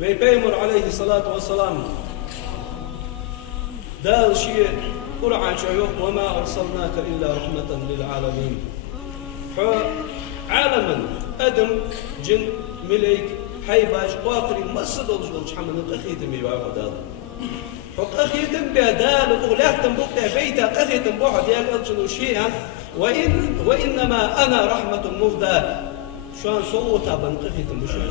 ve Peygamber aleyhissalatu vesselam dal şiye Kur'an şayok ve ma arsalnaka illa rahmeten lil alamin. Ho alamin adam cin melek haybaş qaqri masd oljuş hamını qaxitim wa qadal. Ho qaxitim badal ughlatım bu beyta qaxitim bu hadiyal alçulu şiyan ve inma ana rahmetun muhda. Şu an soğuk taban qaxitim bu şiyan.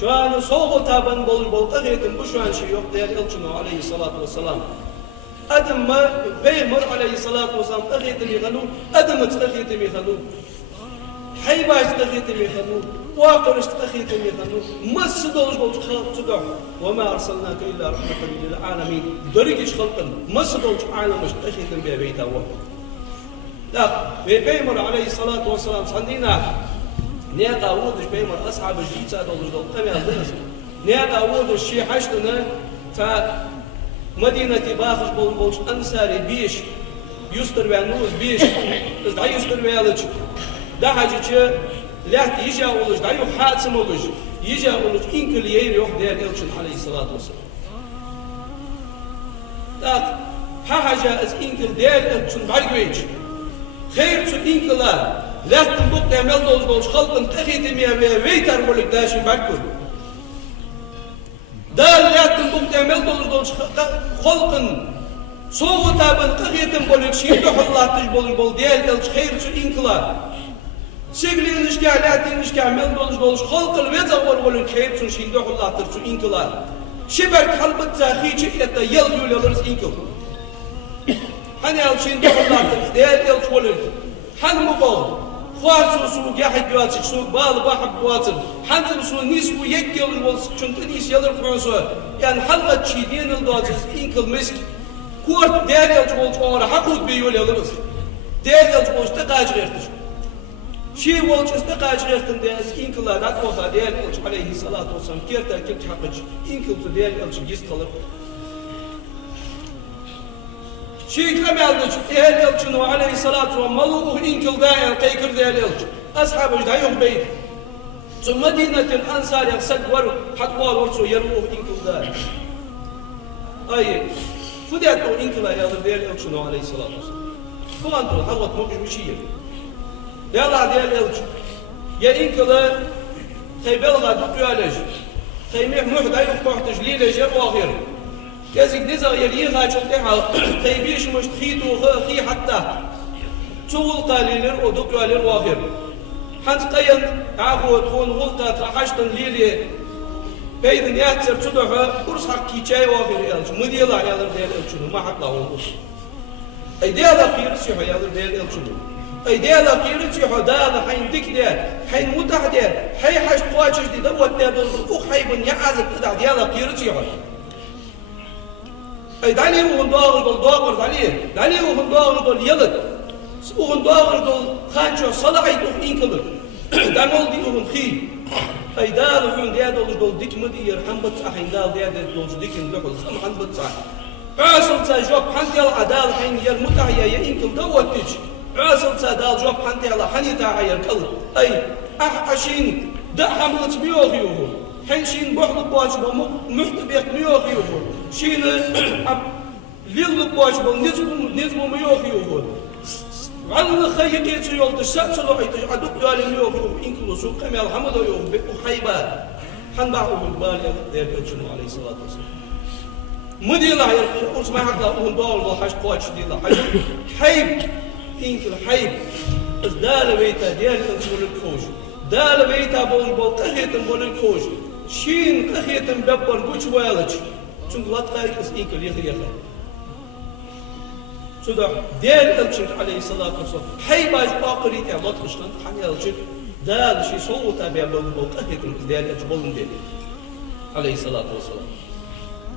Şu an soğuk taban bol qaxitim bu şu an şey yok değer alçulu aleyhissalatu vesselam. Adam ma Peygamber aleyhissalatu vesselam qaxitim yğanu adam qaxitim yğanu. Haybaş qaxitim yğanu. وقرش تأخيت ميخانو مس دولش بولش خلق تدع وما أرسلناك إلا رحمة للعالمين درجش خلقا مس دولش عالمش تأخيت بيتا وقت لا بيمر عليه الصلاة والسلام صندينا نياتا ودش بيمر أصحاب الجيتsa دولش دول قمي أخذنس نياتا ودش شي حشتنا تا مدينة باخش بولش أنساري بيش يستر بيانوز بيش ازدعي يستر بيالج ده حاجة لات يجا ولج دايو حاتم ولج يجا ولج إنكل يروح دير إلشن عليه الصلاة والسلام. داك حاجة از إنكل دير إلشن بعرقويج خير شو إنكلا لات تنبوك تعمل دولج خلقن تأخيتم يا ويتر ولج داشن بعرقويج. دال لات تنبوك تعمل دولج خلقن صوغ تابن تأخيتم ولج شيدو حلاتش بول دير إلش خير شو إنكلا Şekliniz geldiğiniz gelmez dolmuş halkın ve zaman olun kayıtsın şimdi Allah'tır şu inkılar. Şeber kalbet zahici ette yıl yollarız inkıl. Hani al şimdi Allah'tır değer yıl olur. Han mu bol. Kuarsu su gahit yuatı su bal bahab yuatı. Hanım su nis bu yek yıl olsun çünkü nis yılır Fransa. Yani halka çiğdiğin yıl doğacağız inkıl misk. Kuart değer yıl olsun ona hakut bir yol alırız. Değer yıl olsun da kaçırır. شيء والش استقاج غيرتن ديس إنكل لا دكوها ديال إلش عليه الصلاة والسلام كيرتا كيف تحقج إنكل تديال إلش يستلر شيء كم يالش ديال إلش نو عليه الصلاة والسلام ملوه إنكل داير كيكر ديال إلش أصحاب جدايهم بيت ثم مدينة الأنصار يقصد ور حتوال ورسو يروه إنكل داير أي فديتو إنكل يالر ديال إلش نو عليه الصلاة والسلام فلانتو حوت موجود مشير يلا ديال إلش يا إنكلا خيبلغا دقيالج خيميح محدا يفتحتج ليلة جاب وغير كازيك نزغ يليغا جلتها خيبيش مش خيتو خي حتى تول قليلر ودقيالر وغير حنت قيم عفو تكون غلطة تحشتن ليلة بيدن ياتر تدوها قرص حقي جاي وغير إلش مديلا يالر ديال إلش ما حق لهم أي ديالا قيرس يحو يالر ديال إلش أي ديالا قيرتي حدانا حين دكدير حين متحدير حي حاج قواجش دي دوت ديال الأخ حيبن يعزب تدع ديالا قيرتي حد أي دعني وهم داغر دعني وهم داغر يلد وهم داغر خانشو صلاحي دوخ إنكبر دانول دي وهم خي أي دال وهم ديال ديك مدير حنبت أحين دال دول ديك ندخل خم حنبت صح عاصل تجوب حنديال عدال حين يال متحيا يا إنكل دوت تيج عاصل تدال جواب حنتي على حنيتا عير كل أي أحشين ده حملت ميوخيوه حين بحل بواج محتبيت ميوخيوه شين ليل بواج نزم ميوخيوه على خيقيت يولد السات صلوحي تجعدوك يالي ميوخيوه إنكلو سوق كمي الحمد يوه بحيبا حنبعه بالبال يا بيتشنو عليه الصلاة والسلام مدي الله يرقي قرص ما حق لهم دول الله حاج قواج دي الله حيب إنكل حيب دال بيتا ديال تنسول الكوج دال بيتا بول قخيتن بول الكوج شين قخيتن ببر بوش والج چون لا تقايقس إنكل يخيخ سودا ديال الشيخ عليه الصلاة والسلام حيباج باقري تعمل خشن حني الشيخ دال شي صوت أبي بول قخيتن ديال بول ديال عليه الصلاة والسلام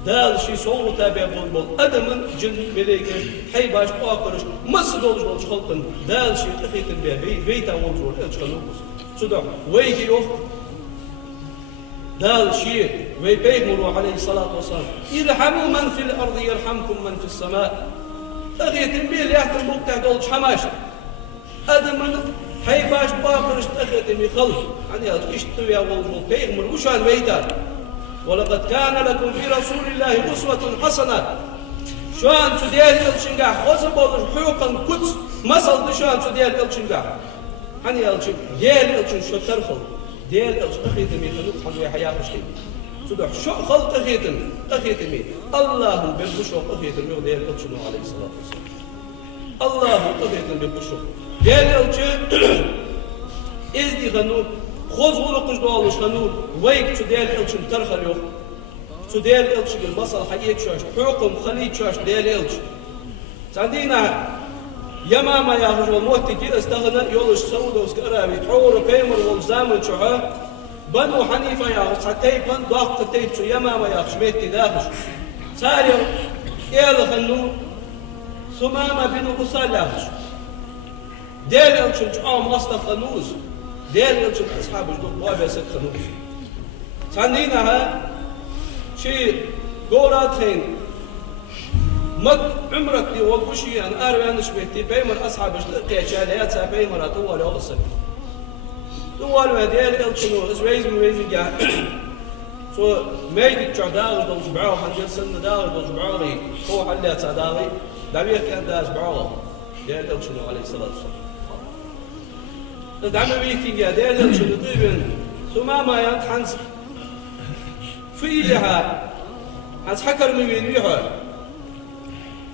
دال شي صوت أبي بول أدم جن ملائكة حيباج باقرش مسد olmuş halkın dal şey قخيتن بيتا olmuş الشخلوقس سودا ويجي يوف دال شيء ويبيغمروا عليه الصلاة والسلام ارحموا من في الأرض يرحمكم من في السماء قخيتن بيه يحتم بوقتها دولش حماش أدم من هاي باش باقر اشتخت مخلف يعني اشتوا يا والجو بيغمر وشان ويدار ولقد كان لكم في رسول الله أسوة حسنة شان سديال الشنقع خزب والحوقا كتس مثل شان سديال الشنقع يعني الشن ديال الشن شو ترخل ديال الشن أخيتم يخلق حمي حياة مشكلة سدح شو خلط أخيتم الله بالبشوق أخيتم ديال الشن عليه الصلاة والسلام الله أخيتم بالبشوق ديال الشن إزدي خنور خذوا لقش دوالش خنور ويك سديال الشن ترخل يوم سديال الشن المصل حقيقة شاش حكم خليج شاش ديال الشن سعدينا يماما يا رجل موت كي استغنى يولش سود وسكرابي تحور بيمر والزامن شوها بنو حنيفة يا ساتيبن ضاق تيب سو يماما يا شميتي داخش ساريو إيل خنو ثمامة بنو أصالاخش ديال الشن جعام مصطف خنوز ديال الشن أصحاب جدوب بابا ست خنوز سعدينا ها شيء قوراتين مد عمرك دي وقشي أن أروي نشبهتي بيمر أصحاب الشلقية شاليات بيمر طوال أغسل طوال وديال الشنو إزويز من ويزن جاء سو ميدك شعداغ دول جبعوه حنجل سن داغ دول جبعوه هو حليات صداغي دعوية كان دا جبعوه ديال الشنو عليه الصلاة والسلام دعنا بيكي جاء ديال الشنو طيبا ثماما ينتحنس فيها حنس حكر من وينيها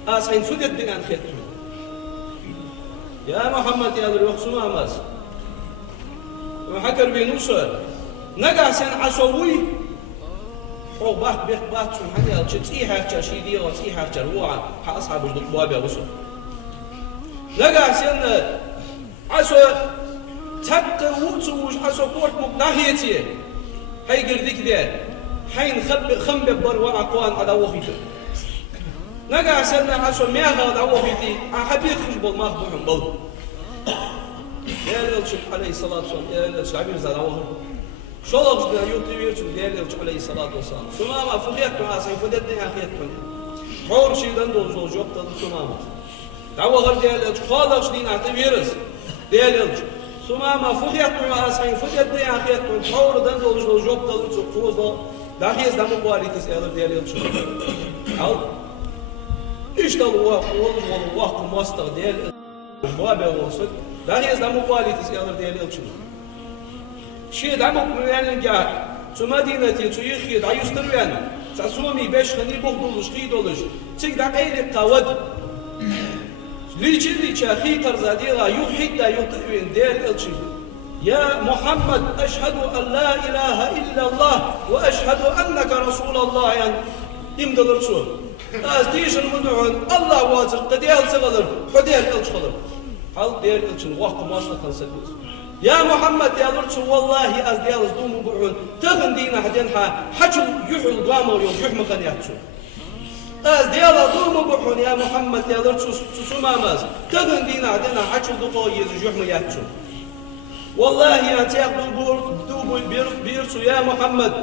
أسعين فدت بأن خيتم يا محمد يا الوقت سما ماس وحكر بنوصل نقع سن عصوي حو باخ بيخ بات شو حني تشتيها تشيدي وتشتيها تروعا أصحاب الضباب يا وصل نقع سن عصو تبقى وتوش عصو كورت مقناهيتي هاي قردك ده حين خنب بروا أقوان على وخيته نقع سنة عشان مياه دعوة فيتي أحبي خشبل ما خبرهم بل يا للشيخ عليه الصلاة والسلام يا للشيخ عبير زاد عوهم شو لقش بنا يوتي ويرتو يا للشيخ عليه الصلاة والسلام سماما فخيت مع سيفدتني أخيت من حور شيء دندو زوج وقت سماما دعوة غير يا للشيخ خالقش دين أعتبيرس يا للشيخ سماما فخيت مع سيفدتني أخيت من حور دندو زوج وقت فوزو داخيس دمو قوالي تسأل يا للشيخ اشتغلوا وقت ماستر ديال بابا وصل لا هي زعما كواليتي سيادر ديال الشنو شي دعمو يعني جا تو مدينتي تو يخيد عيستروان تسومي باش خني بوخدولش خيدولش تيك دا ايل قاود ليجي اخي قرزاديرا يحيد يطوين ديال الشنو يا محمد اشهد ان لا اله الا الله واشهد انك رسول الله يعني يمدلر شو از ديشن مدعون الله وازر قديال سغلر خديال الشخلر حال ديال الشن وقت ما استخن سدوس يا محمد يا لرش والله از ديال زدوم مدعون تغن دينا حدينها حجو يحل قامه يوم يحمى خنياتشو از ديال زدوم مدعون يا محمد يا لرش سماماز تغن دينا حدينها حجو دقو يحمى ياتشو والله يا تيق دوبو بيرسو يا محمد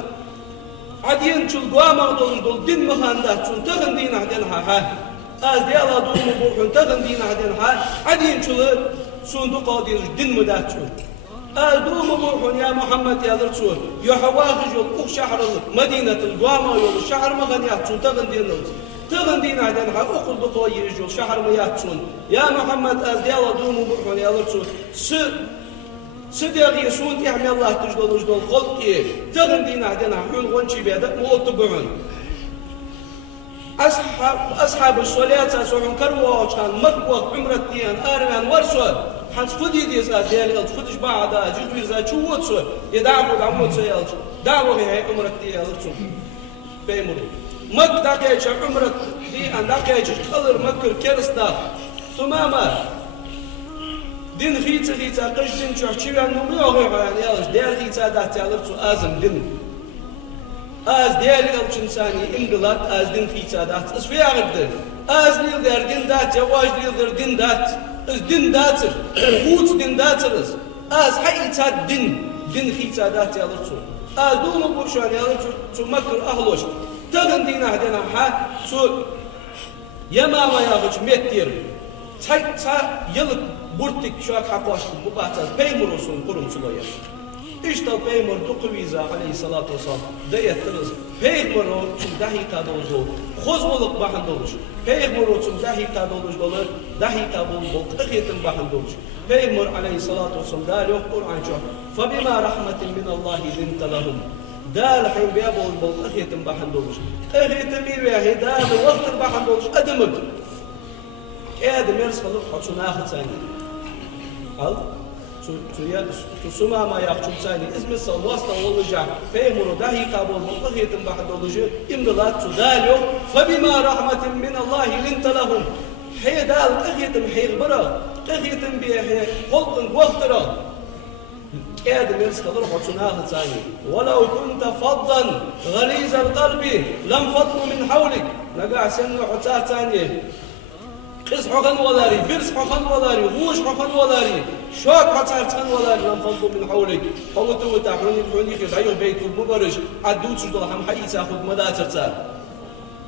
عدين شو القوامة دول دين مخانده شو تغن دين عدنها ها از ديالا دول مبوحون تغن دين عدنها عدين شو صندوق دين مدات شو از دول مبوحون يا محمد يا درشو يحواخج الأخ شهر مدينة القوامة يول الشهر مغنيات شو تغن دين عدنها أخل دقوة يجو شهر ميات شو يا محمد از ديالا دول مبوحون يا درشو سديغي سون يحمي الله تجدول خلقي تغن دين عدنا حول غنشي بيدك موت بعون أصحاب الصلاة سوحن كروا كان مكوى عمرة ديان آرمان ورسوا حنس فدي دي زاد ديال فدش بعد جدوي زاد شو وتسوا يدعوا دعوت سيالج دعوة هي عمرة ديال بيمرو مك داكيش عمرة دي أن داكيش خلر مكر كرستا ثمامة دين خيتا قش دين شو حشيان نميوه يعني يالش ديال خيتا دات يالرتو آزم دين از ديال الإنساني إنجلات از دين خيتا دات اس في عقد از نيل در دين دات جواج نيل در دين دات از دين داتر خوت دين داترز از حيتا دين خيتا دات يالرتو از دوم بوشان يالرتو تو مكر أهلوش تغن دين أهدنا حا تو يما ما ياغج متر Çayça yıllık burtik şu an kaklaştı bu bahçez peymur olsun kurumçuluğa. İşte peymur tukuviza aleyhissalatu vesselam deyettiniz. Peymur için dakikada oldu. Kozboluk bahanda olur. Peymur için dakikada olur. Dakika bol kıyetin bahanda olur. Peymur aleyhissalatu vesselam der yok Kur'an çok. Fabima rahmetin minallahi linte lahum. Der hayn biya bol kıyetin bahanda olur. Kıyetin bir ve hidâlı vaktin bahanda olur. Adımık. Eğer mers kalıp haçuna ahıtsaydı. Al. Tusuma ma yakçumsaydı. İzmisal vasta olacak. Peymuru dahi kabul mutlak yetim bahad olacak. İmdilat tudal yok. Fabima rahmetin minallahi lintelahum. Heydal kıyetim heybara. Kıyetim biye kolkun vaktıra. Eğer mers kalıp haçuna ahıtsaydı. وَلَوْ كُنْتَ فَضًّا غَلِيزَ الْقَلْبِ لَمْ فَضُّ مِنْ حَوْلِكَ. Naga sen haçatani. Kız hakan valari, birs hakan valari, huş hakan valari, şok haçartan valari, lan fazla min havlik. Havutu ve tahuni khidayı beytul mubarış, addu çuzdal ham hayisa khud madaçarsa.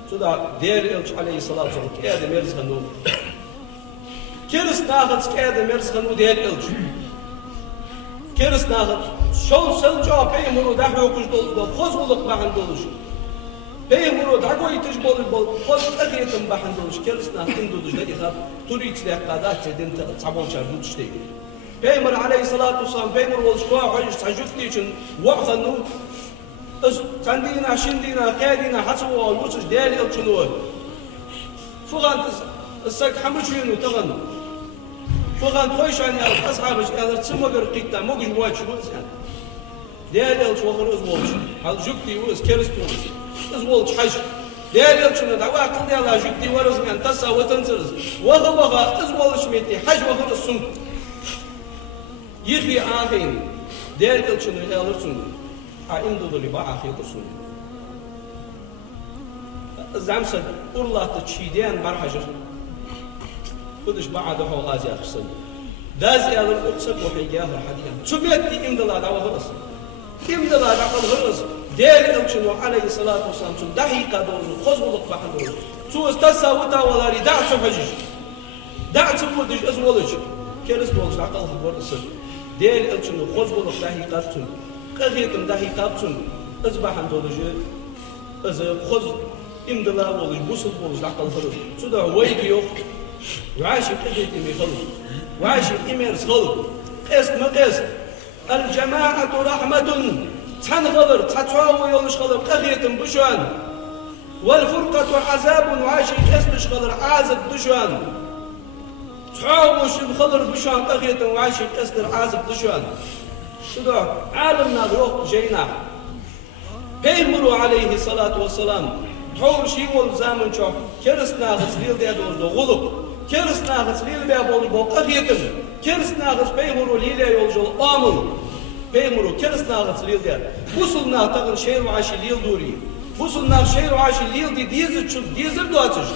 Suda der elç aleyhissalatu vesselam kâde merzhanu. Keris nağıt kâde merzhanu der elç. Keris nağıt şol selca peymuru dahi okuş dolu, kozuluk bahan doluş. Peymuru da koytuş bol koz ahiyetin bahanda oluş kerisna induluş da ihab turikle qadat edin tabonçar mutuştay. Peymur aleyhissalatu vesselam peymur oluş ko hoyuş sajukti için waqtanu tandina shindina qadina hasu oluş del elçunu. Fuqant sak hamuchunu tagan. Fuqant koyşani ashabı eğer çımagar qitta moguş muaç sen. Del elç waqruz oluş. Hal jukti us keristus. Izvolç haç. Değerli ölçünü de vakıl diyorlar jükti varızken tasavvutensiniz. Vağı izvolç meti haç vağı sun. Yıhi ahin. Değerli ölçünü alırsın. Ha imdudu liba ahiyatı sun. Zamsad urlatı çiğdeyen barhacır. Kuduş ba'ada hoğazı akırsın. Dazi alır uqsak vahiyahı hadiyen. Tübetti imdala da vağırız. İmdala da vağırız. Değerli ölçünü aleyhissalatu vesselam için dakika doğru, kozuluk bahanda olur. Tuğuz tasavvuta vaları da'çı hacıç. Da'çı buduş, izvoluç. Keris boluş, akıl hıvırısı. Değerli ölçünü kozuluk dakika için, kıhiyetim dakika için, iz bahanda olucu, iz koz imdila oluş, busul boluş, akıl hıvırısı. Suda vaygi yok. Vaşi kıhiyetimi kılır. Vaşi imers kılır. Qest mi qest. El cemaatu rahmetun. Tan kalır, tatvavu yoluş kalır, kahiyetin düşen. Vel furkatu azabun vaşi kesmiş kalır, azib düşen. Tavuşun kalır düşen, kahiyetin vaşi kestir, azib düşen. Şuda alimler yok ceyna. Peymuru aleyhissalatu vesselam. Tavur şey ol zaman çok. Keris nağıs lildiye doğru guluk. Keris nağıs lildiye bol kahiyetin. Keris nağıs peymuru lildiye yolcu amul. Peymuru keris nağıs lildiye. Busul nağıtağın şehir ve aşi lil duri. Busul nağıs şehir ve aşi lil di dizir çul dizir doğatış.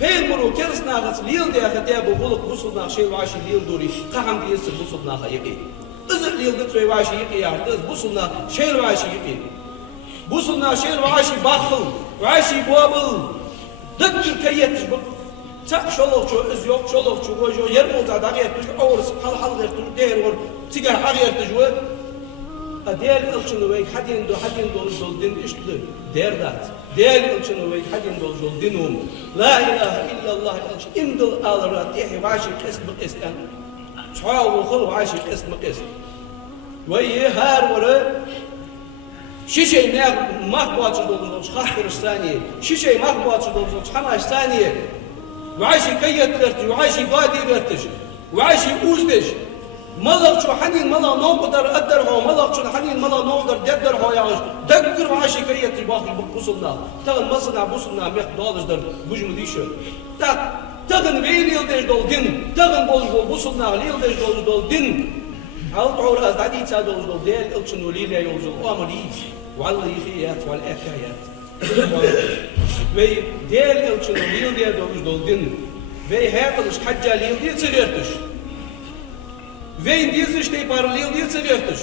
Peymuru keris nağıs lildiye hediye bu guluk busul nağıs şehir ve aşi lil duri. Kaham diyesi busul nağıa yeki. Izır lildi tüy ve aşi yeki yardız. Busul nağıs şehir ve aşi yeki. Busul nağıs şehir ve aşi bakıl. Ve aşi buabıl. Dıttır kayettir bu. Çak şolokçu, iz yok şolokçu, koyucu, yer olca da gayettir. Ağırız, hal gayettir, değer olur. Tigar ağayettir. Değer ölçünü ve hadin dolu din işti derdat. Değer ölçünü ve hadin dolu dinum. La ilahe illallah imdil alrat yehi vaşi kesmi kestan. Çoğu kul vaşi kesmi kestan. Ve her varı şişey mahbuatçı dolu çıkartırış saniye. Şişey mahbuatçı dolu çıkartırış saniye. Vaşi kayyetlertir, vaşi gadilertir. Vaşi uzdeş. Malakçı hanin mala ne kadar eder ha malakçı hanin mala ne kadar deder ha ya dekir vaşi kayetri bakı bu busulna tağın masına busulna mekdalızdır gücümü dişiyor tağın veil yıldız doldin tağın bol busulna yıldız doldin alt uğraz dadi ça dol değil ölçün oliyle yolcu o ameliyiz vallahi hiyat vel ekayat ve değil ölçün yıldız doldin ve her kılış haccal yıldız sırtış Vein dizi işte paralel diye severtiş.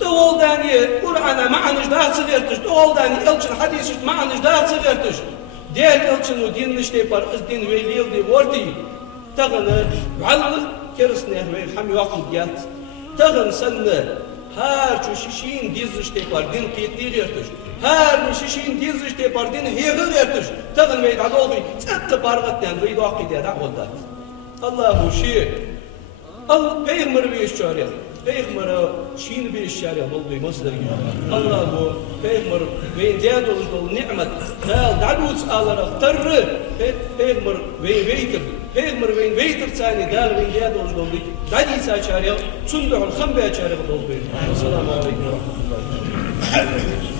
Doğaldani Kur'an'a maanış daha severtiş. Doğaldani elçin hadis maanış daha severtiş. Diğer elçin o din işte par din velil diye vardı. Tağını vallı kerisine ve ham vakit yat. Tağın senle her şu şişin diz işte var din kiyetli yertiş. Her şişin diz işte var din hiyagı yertiş. Tağın meydan oldu. Tıttı bargattan duydu akide da oldu. Allahu şi. Allah peygamber bir iş çağırıyor. Peygamber şiin bir iş çağırıyor. Oldu masder gibi. Allahu peygamber ve ziyad oldu nimet. Kal dadut alarak tarrı. Peygamber ve veytir. Peygamber ve veytir sani dal ve ziyad oldu. Dadi sa çağırıyor. Sundu'ul khambe çağırıyor oldu. Selamun aleyküm ve rahmetullahi.